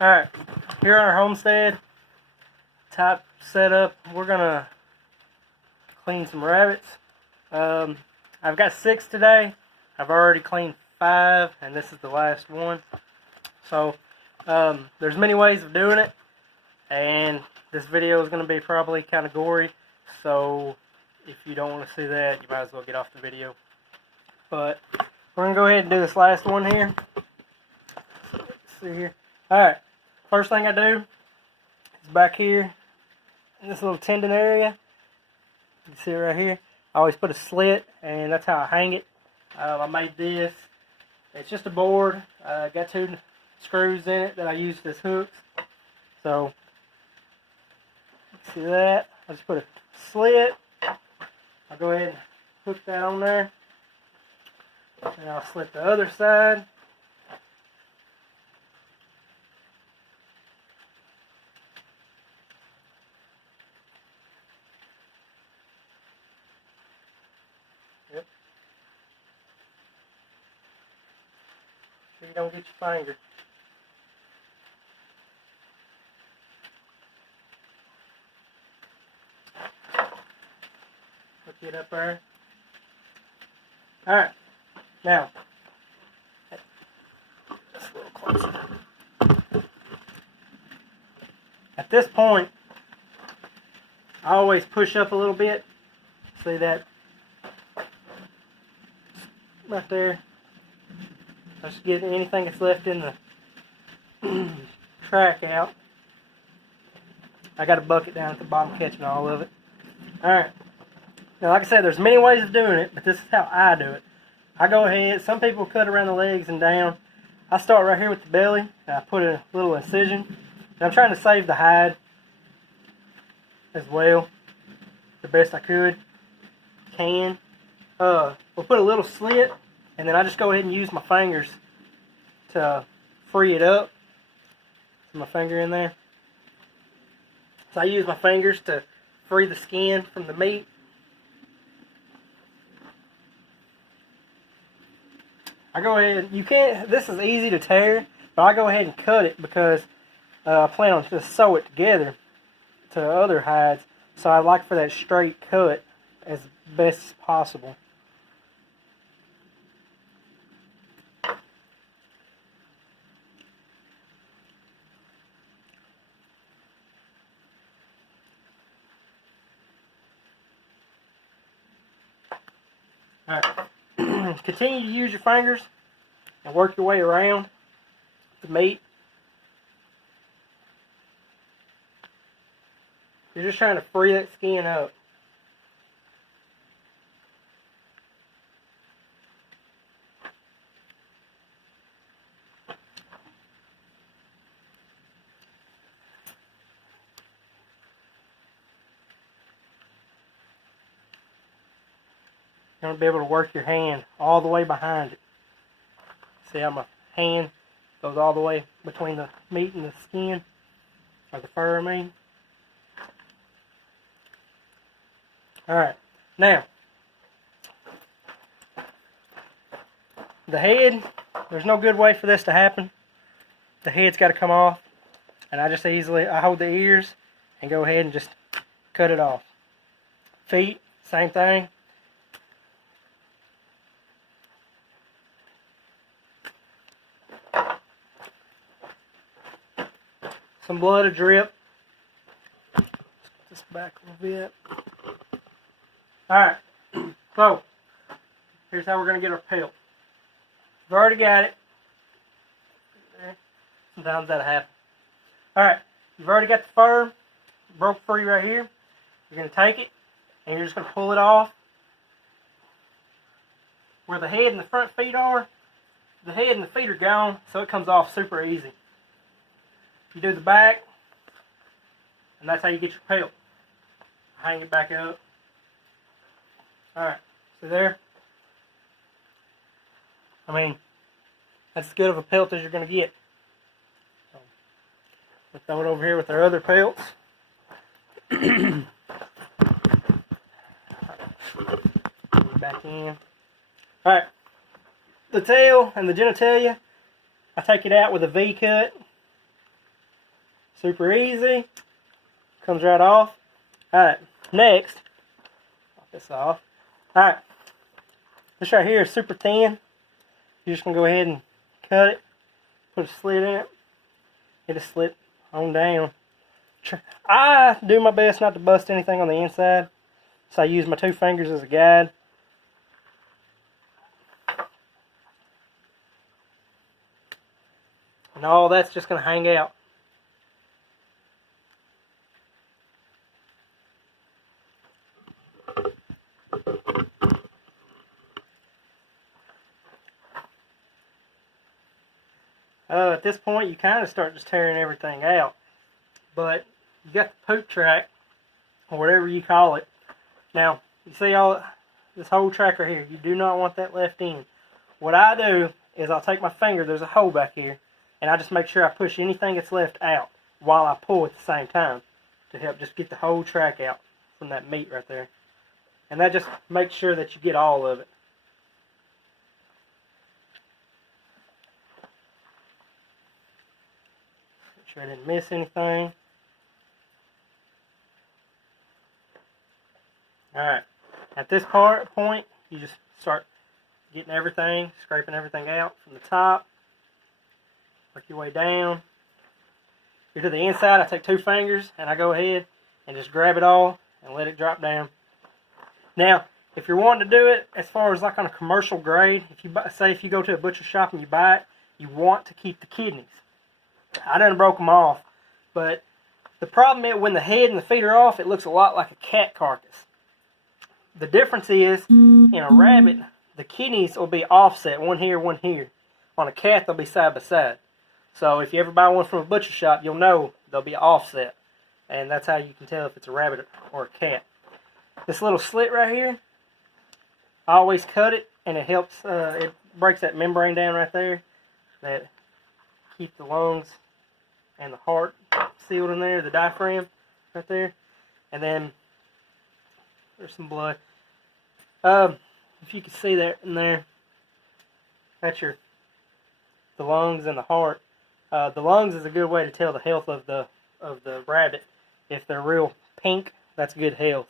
Alright, here on our homestead type setup, we're gonna clean some rabbits. I've got 6 today. I've already cleaned 5, and this is the last one. So, there's many ways of doing it, and this video is gonna be probably kind of gory. So, if you don't want to see that, you might as well get off the video. But we're gonna go ahead and do this last one here. Let's see here. Alright, first thing I do is back here in this little tendon area. You can see it right here. I always put a slit, and that's how I hang it. I made this. It's just a board. Got 2 screws in it that I use as hooks. So, see that? I just put a slit. I'll go ahead and hook that on there. And I'll slit the other side. Yep. Sure you don't get your finger. Hook it up there. Alright. Now, that's a little closer. At this point, I always push up a little bit. See that? Right there. Just get anything that's left in the track out. I got a bucket down at the bottom catching all of it. Alright. Now, like I said, there's many ways of doing it, but this is how I do it. I go ahead, some people cut around the legs and down. I start right here with the belly, and I put a little incision. And I'm trying to save the hide as well, the best I could. We'll put a little slit, and then I just go ahead and use my fingers to free it up. Put my finger in there. So I use my fingers to free the skin from the meat. I go ahead, this is easy to tear, but I go ahead and cut it because I plan on just sew it together to other hides. So I like for that straight cut as best as possible. Alright. Continue to use your fingers and work your way around the meat. You're just trying to free that skin up. You're going to be able to work your hand all the way behind it. See how my hand goes all the way between the meat and the skin, or the fur, I mean. Alright, now, the head, there's no good way for this to happen. The head's got to come off, and I hold the ears and go ahead and just cut it off. Feet, same thing. Some blood will drip. Let's put this back a little bit. Alright, so here's how we're going to get our pelt. We've already got it. Sometimes that'll happen. Alright, you've already got the fur broke free right here. You're going to take it and you're just going to pull it off. Where the head and the front feet are, the head and the feet are gone, so it comes off super easy. You do the back, and that's how you get your pelt. Hang it back up. Alright, see there? I mean, that's as good of a pelt as you're going to get. So, we'll throw it over here with our other pelts. Back in. Alright, the tail and the genitalia, I take it out with a V cut. Super easy. Comes right off. Alright, next, pop this off. Alright, this right here is super thin. You're just going to go ahead and cut it, put a slit in it, it'll slip on down. I do my best not to bust anything on the inside, so I use my 2 fingers as a guide. And all that's just going to hang out. At this point, you kind of start just tearing everything out. But you got the poop track, or whatever you call it. Now, you see all this whole track right here. You do not want that left in. What I do is I'll take my finger, there's a hole back here, and I just make sure I push anything that's left out while I pull at the same time to help just get the whole track out from that meat right there. And that just makes sure that you get all of it. Make sure I didn't miss anything. Alright, at this point, you just start getting everything, scraping everything out from the top. Work your way down. You're to the inside, I take 2 fingers and I go ahead and just grab it all and let it drop down. Now, if you're wanting to do it as far as like on a commercial grade, if you go to a butcher shop and you buy it, you want to keep the kidneys. I done broke them off, but the problem is when the head and the feet are off, it looks a lot like a cat carcass. The difference is, in a rabbit, the kidneys will be offset, one here, one here. On a cat, they'll be side by side. So if you ever buy one from a butcher shop, you'll know they'll be offset. And that's how you can tell if it's a rabbit or a cat. This little slit right here, I always cut it, and it helps, it breaks that membrane down right there that keep the lungs and the heart sealed in there, the diaphragm right there. And then there's some blood. If you can see that in there, that's the lungs and the heart. The lungs is a good way to tell the health of the rabbit. If they're real pink, that's good health.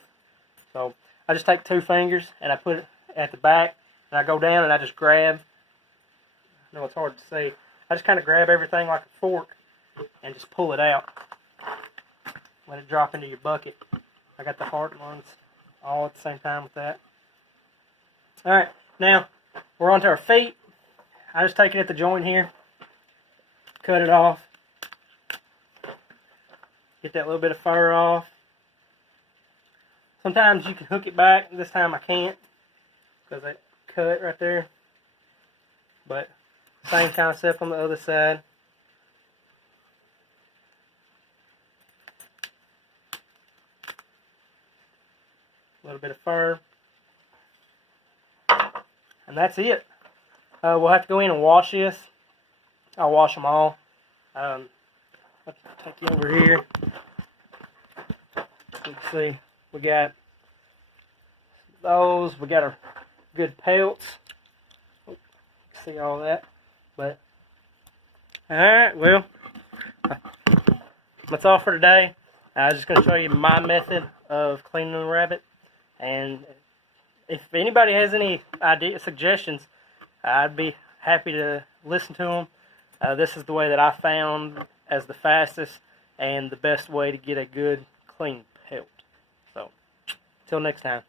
So I just take 2 fingers and I put it at the back, and I go down and I just grab. I know it's hard to see. I just kind of grab everything like a fork and just pull it out. Let it drop into your bucket. I got the heart and lungs all at the same time with that. Alright, now we're on to our feet. I just take it at the joint here, cut it off, get that little bit of fur off. Sometimes you can hook it back. This time I can't because I cut right there. But same concept on the other side. A little bit of fur. And that's it. We'll have to go in and wash this. I'll wash them all. I'll take you over here. Let's see. We got those. We got our good pelts. Oh, see all that. But alright, well, that's all for today. I'm just going to show you my method of cleaning the rabbit. And if anybody has any suggestions, I'd be happy to listen to them. This is the way that I found as the fastest and the best way to get a good clean pelt. So, till next time.